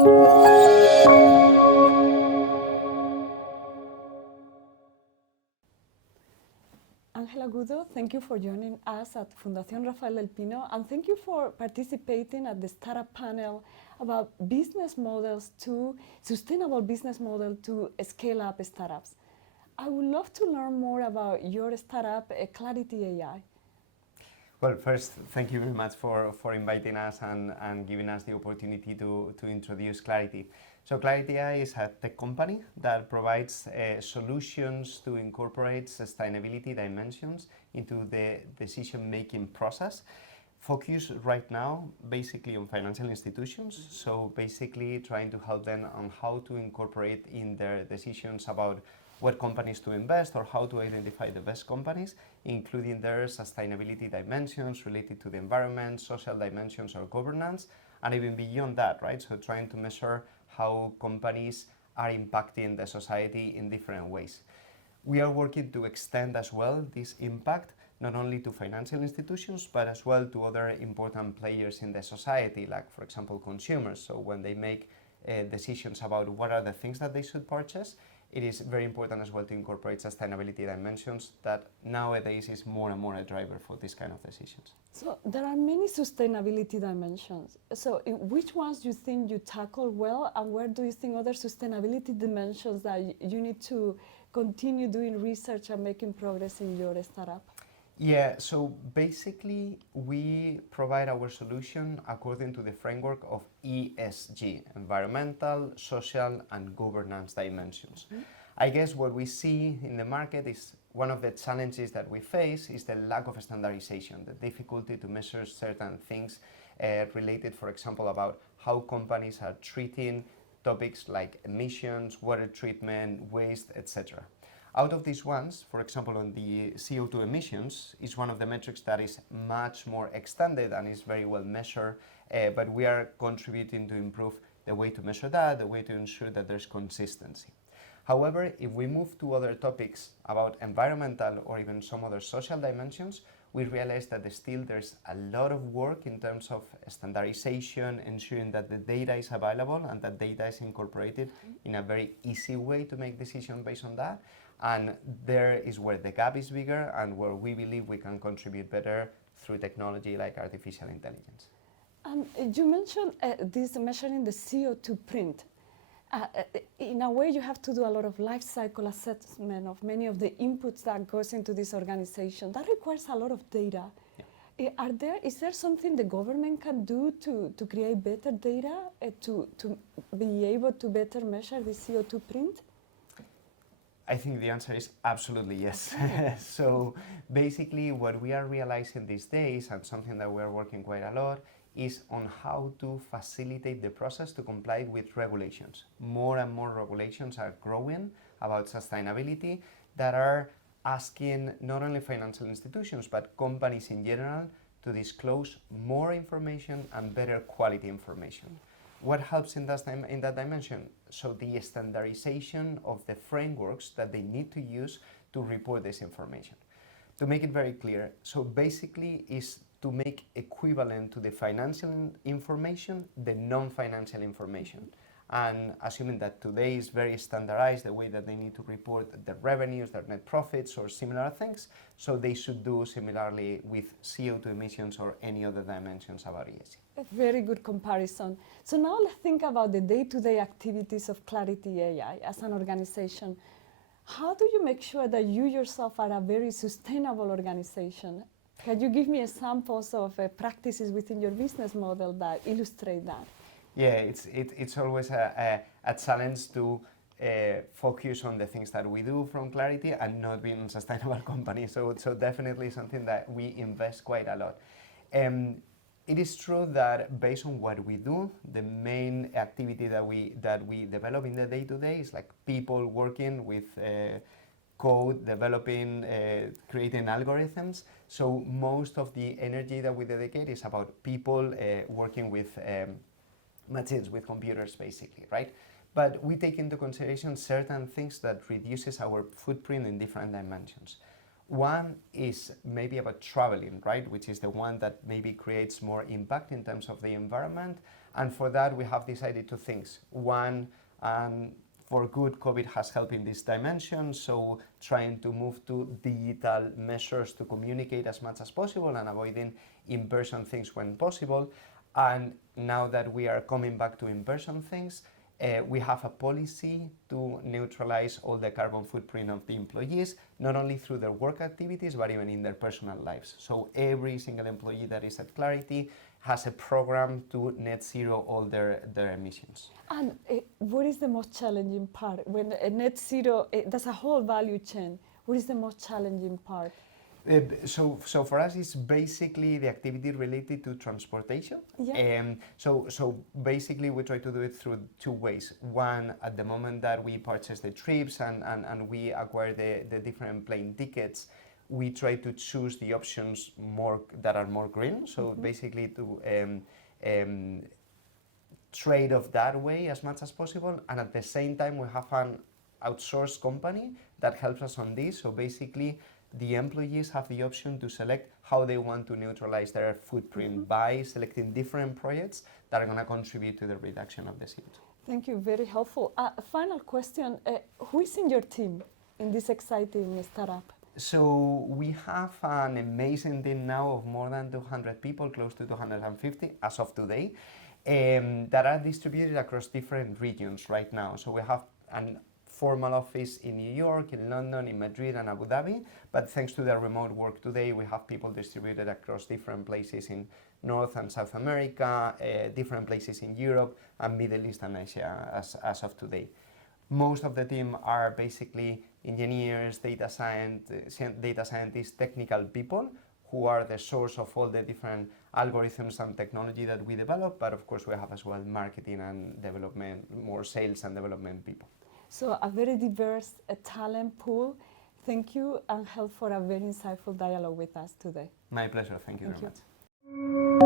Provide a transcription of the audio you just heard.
Ángel Agudo, thank you for joining us at Fundación Rafael Pino, and thank you for participating at the startup panel about business models to sustainable business model to scale up startups. I would love to learn more about your startup, Clarity AI. Well, first, thank you very much for inviting us and giving us the opportunity to introduce Clarity. So Clarity AI is a tech company that provides solutions to incorporate sustainability dimensions into the decision-making process. Focus right now basically on financial institutions, so basically trying to help them on how to incorporate in their decisions about what companies to invest or how to identify the best companies, including their sustainability dimensions related to the environment, social dimensions or governance, and even beyond that, right? So trying to measure how companies are impacting the society in different ways. We are working to extend as well this impact not only to financial institutions, but as well to other important players in the society, like for example consumers. So when they make decisions about what are the things that they should purchase, it is very important as well to incorporate sustainability dimensions that nowadays is more and more a driver for this kind of decisions. So there are many sustainability dimensions. So which ones do you think you tackle well, and where do you think other sustainability dimensions that you need to continue doing research and making progress in your startup? Yeah, so basically we provide our solution according to the framework of ESG, environmental, social and governance dimensions. Mm-hmm. I guess what we see in the market is one of the challenges that we face is the lack of standardization, the difficulty to measure certain things related, for example, about how companies are treating topics like emissions, water treatment, waste, etc. Out of these ones, for example, on the CO2 emissions, is one of the metrics that is much more extended and is very well measured, but we are contributing to improve the way to measure that, the way to ensure that there's consistency. However, if we move to other topics about environmental or even some other social dimensions, we realize that there's a lot of work in terms of standardization, ensuring that the data is available and that data is incorporated in a very easy way to make decisions based on that. And there is where the gap is bigger and where we believe we can contribute better through technology like artificial intelligence. You mentioned this measuring the CO2 print. In a way, you have to do a lot of life cycle assessment of many of the inputs that goes into this organization. That requires a lot of data. Yeah. Is there something the government can do to create better data to be able to better measure the CO2 print? I think the answer is absolutely yes. Okay. So basically what we are realizing these days, and something that we're working quite a lot, is on how to facilitate the process to comply with regulations. More and more regulations are growing about sustainability that are asking not only financial institutions but companies in general to disclose more information and better quality information. What helps in that dimension? So the standardization of the frameworks that they need to use to report this information. To make it very clear, so basically is to make equivalent to the financial information the non-financial information. And assuming that today is very standardized, the way that they need to report their revenues, their net profits or similar things, so they should do similarly with CO2 emissions or any other dimensions about ESG. A very good comparison. So now let's think about the day-to-day activities of Clarity AI as an organization. How do you make sure that you yourself are a very sustainable organization? Can you give me examples of practices within your business model that illustrate that? Yeah, it's always a challenge to focus on the things that we do from Clarity and not being a sustainable company. So definitely something that we invest quite a lot. It is true that based on what we do, the main activity that we develop in the day-to-day is like people working with code, developing, creating algorithms. So most of the energy that we dedicate is about people working with machines, with computers basically, right? But we take into consideration certain things that reduces our footprint in different dimensions. One is maybe about traveling, right? Which is the one that maybe creates more impact in terms of the environment. And for that, we have decided two things. One, for good, COVID has helped in this dimension, so trying to move to digital measures to communicate as much as possible and avoiding in-person things when possible. And now that we are coming back to in-person things, we have a policy to neutralize all the carbon footprint of the employees, not only through their work activities, but even in their personal lives. So every single employee that is at Clarity has a program to net zero all their emissions. And what is the most challenging part? When net zero, there's a whole value chain. What is the most challenging part? So for us, it's basically the activity related to transportation. Yeah. So basically, we try to do it through two ways. One, at the moment that we purchase the trips and we acquire the different plane tickets, we try to choose the options that are more green. So basically to trade off that way as much as possible. And at the same time, we have an outsourced company that helps us on this. So basically, the employees have the option to select how they want to neutralize their footprint by selecting different projects that are going to contribute to the reduction of the CO2. Thank you, very helpful. Final question, who is in your team in this exciting startup? So we have an amazing team now of more than 200 people, close to 250 as of today, that are distributed across different regions right now. So we have an formal office in New York, in London, in Madrid and Abu Dhabi, but thanks to the remote work today, we have people distributed across different places in North and South America, different places in Europe and Middle East and Asia as of today. Most of the team are basically engineers, data scientists, technical people who are the source of all the different algorithms and technology that we develop, but of course we have as well marketing and development, more sales and development people. So a very diverse talent pool. Thank you, Ángel, for a very insightful dialogue with us today. My pleasure. Thank you very much.